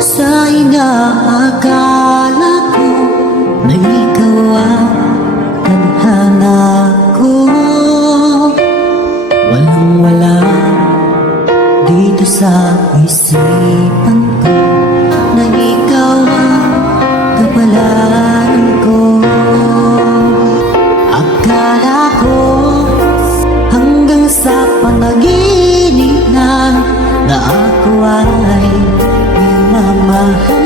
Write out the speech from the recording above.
Sa inaakala ko na ikaw ang tadhana ko, walang-wala dito sa isipan ko na ikaw ang kapalaran ko. Akala ko hanggang sa panaginip na ako ay minamahal.